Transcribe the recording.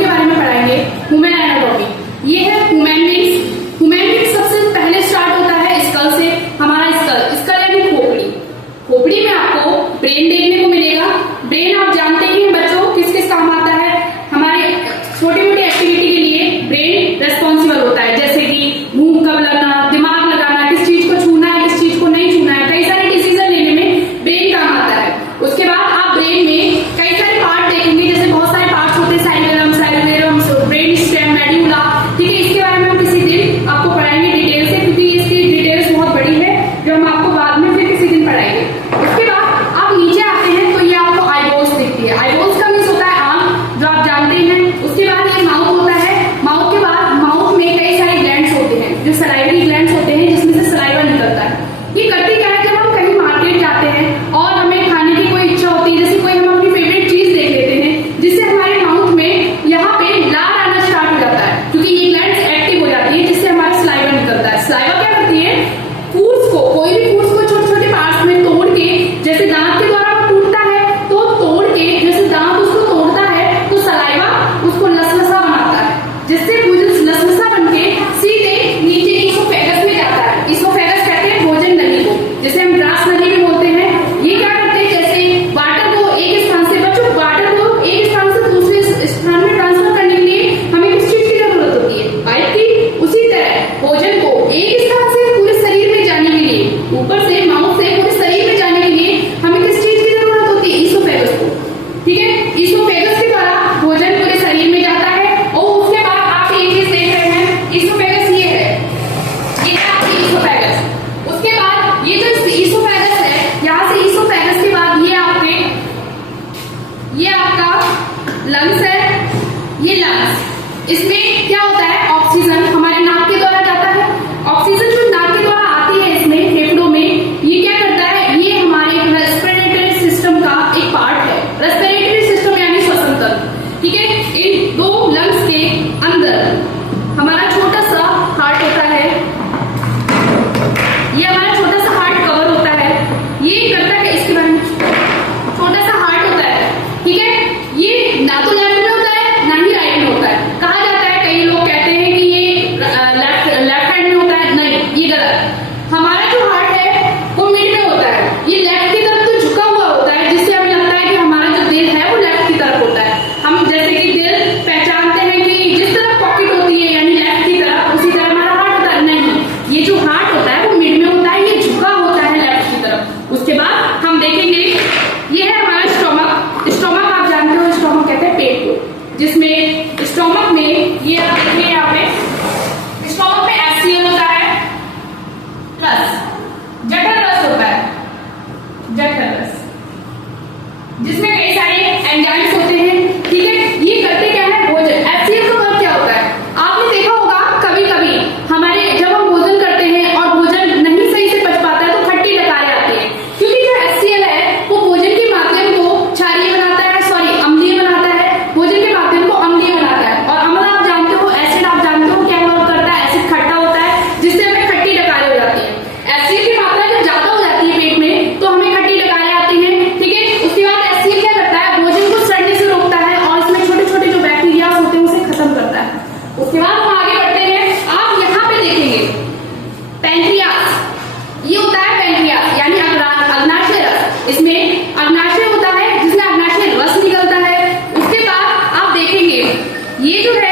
उनके बारे में पढ़ाएंगे। ह्यूमन एनाटॉमी, ये है ह्यूमन बींग्स। ह्यूमन बींग्स सबसे पहले स्टार्ट होता है स्कल से। हमारा स्कल यानी खोपड़ी। खोपड़ी में आपको ब्रेन देखने को मिलेगा। ब्रेन आप जानते ही हैं बच्चों किस किस काम आता है। हमारे छोटी मोटी एक्टिविटी के लिए ब्रेन रेस्पॉन्सिबल होता है, जैसे कि मुंह कब लगना, दिमाग लगाना, किस चीज को छूना है, किस चीज को नहीं छूना है, कई सारे डिसीजन लेने में ब्रेन काम आता है। उसके बाद आप ब्रेन में कई सारे पार्ट देखेंगे, जैसे बहुत सारे पार्ट्स होते हैं, साइलोरम, साइलोमेरम, ब्रेन स्टेम, मेड्यूला। ठीक है, इसके बारे में हम किसी दिन आपको पढ़ाएंगे डिटेल से, क्योंकि इसकी डिटेल्स बहुत बड़ी है जो हम आपको बाद में फिर किसी दिन पढ़ाएंगे। उसके बाद आप नीचे आते हैं तो ये आपको आईबोल्स दिखती है। आईबोल्स का मीन्स होता है आंख, जो आप जानते हैं। उसके बाद ये माउथ होता है। माउथ के बाद माउथ में कई सारे ग्लैंड्स होते हैं, जो सलाइवरी ग्लैंड्स होते हैं, जिसमें से सलाइवा निकलता है। ये करती क्या है, जब हम कहीं मार्केट जाते हैं और हमें खाने की कोई इच्छा होती है, जैसे कोई हम अपनी फेवरेट चीज देख लेते हैं, जिससे हमारे माउथ में यहाँ पे लार आना स्टार्ट हो जाता है, क्योंकि ये ग्लैंड्स एक्टिव हो जाती है, जिससे हमारा सलाइवा निकलता है। सलाइवा क्या करती है, फूड्स को, कोई भी फूड्स को छोटे छोटे पार्ट्स में तोड़ के, जैसे दांत के द्वारा वो टूटता है तो तोड़ के, जैसे दांत उसको तोड़ता है तो सलाइवा उसको लसलसा बनाता है, जिससे भोजन लसलसा बनके सीधे नीचे इसोफेगस में जाता है। इसोफेगस कहते हैं भोजन नली को, जैसे हम ग्रास नली भी बोलते हैं। ये क्या करते हैं, जैसे वाटर को एक स्थान से, बच्चों वाटर को एक स्थान से दूसरे स्थान में ट्रांसफर करने के लिए हमें किस चीज की जरूरत होती है, पाइप की। उसी तरह भोजन को एक स्थान से पूरे शरीर में जाने के लिए, ऊपर से माउथ से पूरे शरीर में जाने के लिए हमें किस चीज की जरूरत होती है, इसोफेगस को। ठीक है, इसोफेगस के द्वारा भोजन पूरे शरीर में जाता है। और उसके बाद आप ये चीज देख रहे हैं, इसोफेगस ये है, ये है आपकी इसोफेगस। उसके बाद ये जो इसोफेगस है, यहाँ से इसोफेगस के बाद ये आपका लंग्स है। ये लंग्स, इसमें क्या होता है, ऑक्सीजन हमारे नाक के द्वारा जाता है। ऑक्सीजन जो नाक के द्वारा आती है इसमें फेफड़ों में, ये क्या करता है, ये हमारे रेस्पिरेटरी सिस्टम का एक पार्ट है। रेस्पिरेटरी सिस्टम यानी श्वसन तंत्र। ठीक है, इन दो लंग्स के अंदर हमारा छोटा सा हार्ट होता है। ये हमारा छोटा सा हार्ट कवर होता है। ये करता है, इसके बारे में छोटा सा हार्ट होता है। ठीक है, ये ना तो लेफ्ट में होता है ना ही राइट में होता है। कहा जाता है, कई लोग कहते हैं कि ये लेफ्ट हैंड में होता है, नहीं, ये गलत। हमारा जो हार्ट है वो मिड में होता है। ये लेफ्ट की तरफ तो झुका हुआ होता है, जिससे हमें लगता है कि हमारा जो दिल है वो लेफ्ट की तरफ होता है। हम जैसे कि दिल पहचानते हैं कि जिस तरफ पॉकेट होती है यानी लेफ्ट की तरफ, उसी तरह हमारा हार्ट होता है। नहीं, ये जो हार्ट होता है वो मिड में होता है, ये झुका होता है लेफ्ट की तरफ। उसके बाद हम देखेंगे, ये है हमारा स्टोमक। स्टोमक आप जानते हो, स्टोमक कहते हैं पेट को, जिसमें स्टोमक में ये आप देखिए, यहाँ पे स्टोमक में HCl होता है, प्लस जठर रस होता है, जठर रस, जिसमें कई सारे एंजाइम्स होते हैं। ठीक है, ये करते क्या है, भोजन। HCl का मतलब क्या होता है, आपने देखा होगा कभी कभी हमारे, जब हम भोजन करते हैं और भोजन नहीं सही से पच पाता है तो खट्टी डकारें आती है, क्योंकि जो HCl है वो भोजन के माध्यम को क्षारीय बनाता है, अम्लीय बनाता है, भोजन के माध्यम को अम्लीय बनाता है। और अम्ल आप जानते हो, एसिड आप जानते हो क्या वर्क करता है, एसिड खट्टा होता है, जिससे हमें खट्टी डकारें हो जाती है। HCl की मात्रा जब ज्यादा हो जाती है पेट में तो हमें खट्टी डकारें आती हैं। ठीक है, उसके बाद HCl क्या करता है, भोजन को सड़ने से रोकता है और इसमें छोटे छोटे जो बैक्टीरिया होते हैं उसे खत्म करता है। उसके बाद हम आगे बढ़ते हैं, आप यहाँ पे देखेंगे पैंक्रियास। ये होता है पैंक्रियास यानी अग्नाशय रस। इसमें अग्नाशय होता है, जिसमें अग्नाशय रस निकलता है। उसके बाद आप देखेंगे, ये जो है